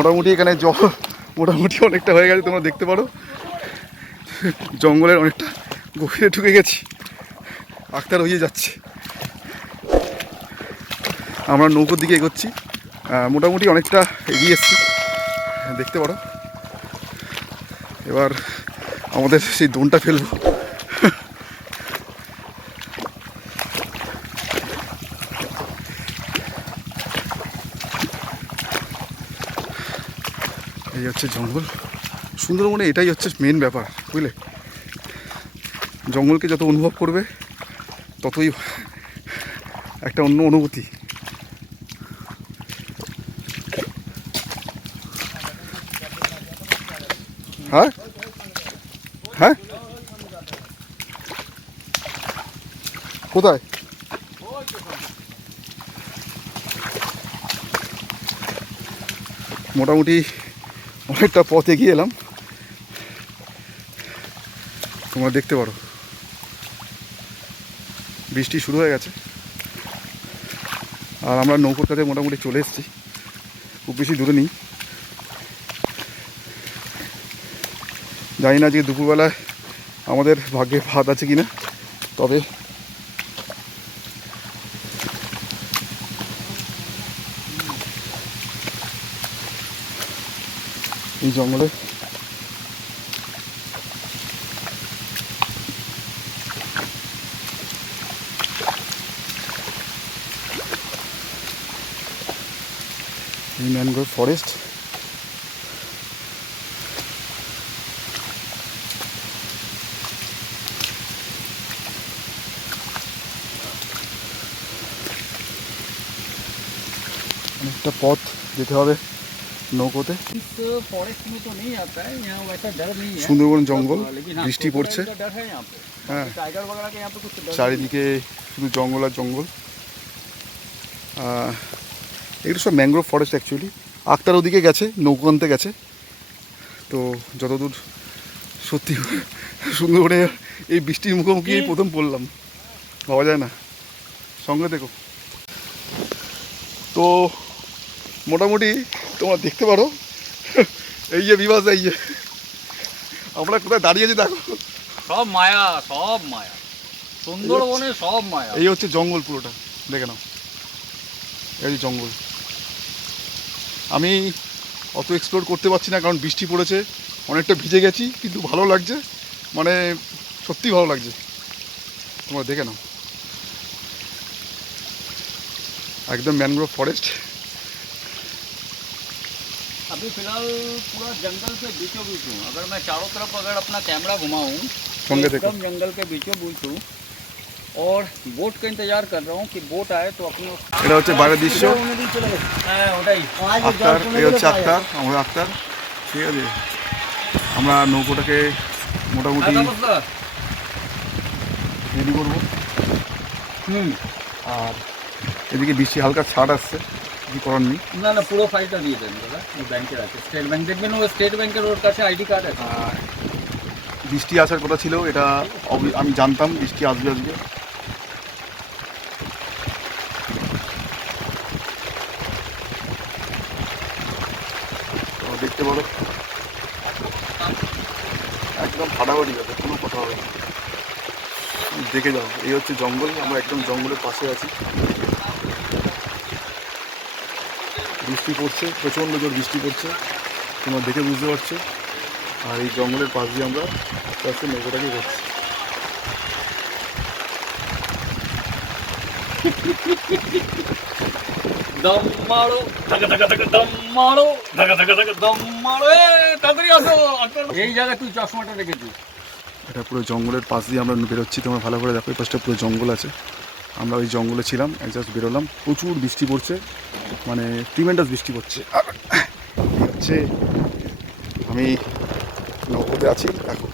মোটামুটি এখানে জল মোটামুটি অনেকটা হয়ে গেছে, তোমরা দেখতে পারো জঙ্গলের অনেকটা গভীরে ঢুকে গেছি, আক্তার হয়ে যাচ্ছে। আমরা নৌকোর দিকে এগোচ্ছি, মোটামুটি অনেকটা এগিয়ে এসছি, দেখতে পারো। এবার আমাদের সেই দোনটা ফেলবো। এই হচ্ছে জঙ্গল সুন্দরবনে, এটাই হচ্ছে মেন ব্যাপার, বুঝলে। জঙ্গলকে যত অনুভব করবে ততই একটা অন্য অনুভূতি। হ্যাঁ হ্যাঁ, কোথায়? মোটামুটি অনেকটা পথ এগিয়ে এলাম, তোমরা দেখতে পারো বৃষ্টি শুরু হয়ে গেছে। আর আমরা নৌকোর কাছে মোটামুটি চলে এসেছি, খুব বেশি দূরে নেই। জানি না যে দুপুরবেলায় আমাদের ভাগ্যে ভাত আছে কিনা, তবে এই জঙ্গলে ম্যানগ্রোভ ফরেস্ট, অনেকটা পথ যেতে হবে নৌকোতে। সুন্দরবন জঙ্গল, বৃষ্টি পড়ছে, হ্যাঁ চারিদিকে শুধু জঙ্গল আর জঙ্গল। এগুলো সব ম্যানগ্রোভ ফরেস্ট অ্যাকচুয়ালি। আক্তার ওদিকে গেছে, নৌকো আনতে গেছে। তো যতদূর সত্যি সুন্দরবনে এই বৃষ্টির মুখোমুখি প্রথম পড়লাম, ভাবা যায় না। সঙ্গে দেখো। তো মোটামুটি তোমরা দেখতে পারো, এই যে বিবাস, এই যে আমরা কোথায় দাঁড়িয়েছি দেখো, সব মায়া, সব মায়া, সুন্দরবনে সব মায়া। এই হচ্ছে জঙ্গল পুরোটা, দেখে নাও, এই জঙ্গল। আমি অত এক্সপ্লোর করতে পারছি না কারণ বৃষ্টি পড়েছে, অনেকটা ভিজে গেছি, কিন্তু ভালো লাগছে, মানে সত্যি ভালো লাগছে। তোমরা দেখে নাও, एकदम मैनग्रोव फॉरेस्ट। अभी फिलहाल पूरा जंगल के बीचों बीच हूँ। अगर मैं चारों तरफ अगर अपना कैमरा घुमाऊँ तो एकदम जंगल के बीचों बीच हूँ और बोट का इंतजार कर रहा हूँ कि बोट आए तो अपने এটা হচ্ছে বাইরের দৃশ্য। আক্তার, এই হচ্ছে আক্তার, আমরা আক্তার, ঠিক আছে। আমরা নৌকোটাকে মোটামুটি রেডি করবো। আর এদিকে বৃষ্টি হালকা ছাড় আসছে, কিছু করার নেই। না না, পুরো ফাইলটা দিয়ে দেন দাদা, এই ব্যাংকের আছে, স্টেট ব্যাংক দেখবেন, ও স্টেট ব্যাংকের ওর কাছে আইডি কার্ড আছে। বৃষ্টি আসার কথা ছিল, এটা আমি জানতাম বৃষ্টি আসবে আজকে। দেখতে পারো একদম ফাটাফাটি যাবে, কোনো কথা হবে না, দেখে যাও। এই হচ্ছে জঙ্গল, আমরা একদম জঙ্গলের পাশে আছি। বৃষ্টি পড়ছে, প্রচণ্ড জোর বৃষ্টি পড়ছে, তোমরা দেখে বুঝতে পারছো। আর এই জঙ্গলের পাশ দিয়ে আমরা আস্তে আস্তে নৌকোটাকে করছি। দম মারো, ধাকা ধাকা ধাকা, দম মারো, ধাকা ধাকা ধাকা, দম মারো। তাড়াতাড়ি আসো, এই জায়গায় তুই চশমাটা রেখেছিস। এটা পুরো জঙ্গলের পাশ দিয়ে আমরা বেরোচ্ছি, তোমরা ভালো করে দেখো, এই পাশটা পুরো জঙ্গল আছে। আমরা ওই জঙ্গলে ছিলাম, জাস্ট বেরোলাম, প্রচুর বৃষ্টি পড়ছে, মানে ট্রিমেন্ডাস বৃষ্টি পড়ছে। আর হচ্ছে আমি নৌকোতে আছি, দেখো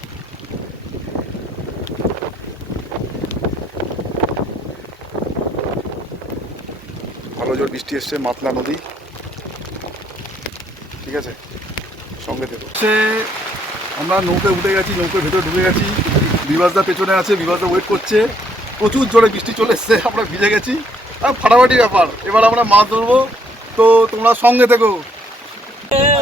ভালো জোর বৃষ্টি এসছে, মাতলা নদী, ঠিক আছে, সঙ্গে দেবো। আমরা নৌকায় উঠে গেছি, নৌকার ভেতরে ঢুকে গেছি, বিভাসদা পেছনে আছে, বিভাসদা ওয়েট করছে। প্রচুর জোরে বৃষ্টি চলে এসছে, আমরা ভিজে গেছি, আর ফাটাফাটি ব্যাপার। এবার আমরা মাছ ধরবো, তো তোমরা সঙ্গে থেকো।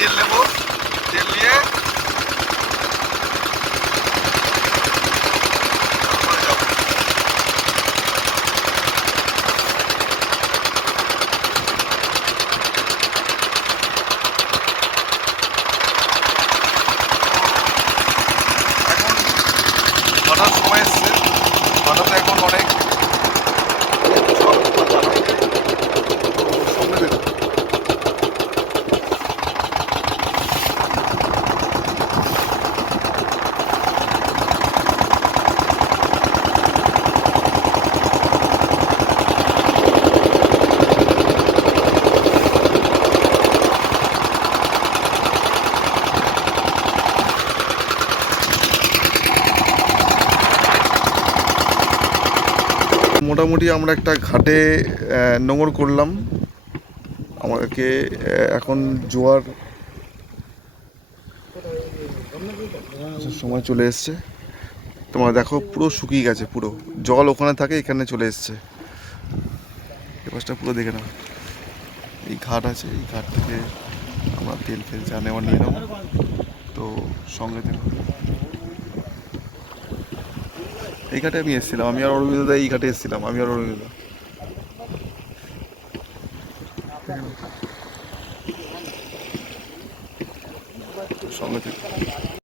তেল নেবো, তেল নিয়ে তারপরে যাবো। এখন ভাটার সময় এসছে, ভাটাতে এখন অনেক সঙ্গে দেখো। মোটামুটি আমরা একটা ঘাটে নোঙর করলাম। আমাদেরকে এখন জোয়ার সময় চলে এসছে। তোমরা দেখো পুরো শুকিয়ে গেছে, পুরো জল ওখানে থাকে, এখানে চলে এসছে। এবারটা পুরো দেখে নাও, এই ঘাট আছে, এই ঘাট থেকে আমরা তেল ফেল যা নেওয়ার নিয়ে নেব। তো সঙ্গে দেখো, এই ঘাটে আমি এসেছিলাম, আমি আর অরবিন্দা এই ঘাটে এসেছিলাম, আমি আর অরবিন্দা। সঙ্গে থেকে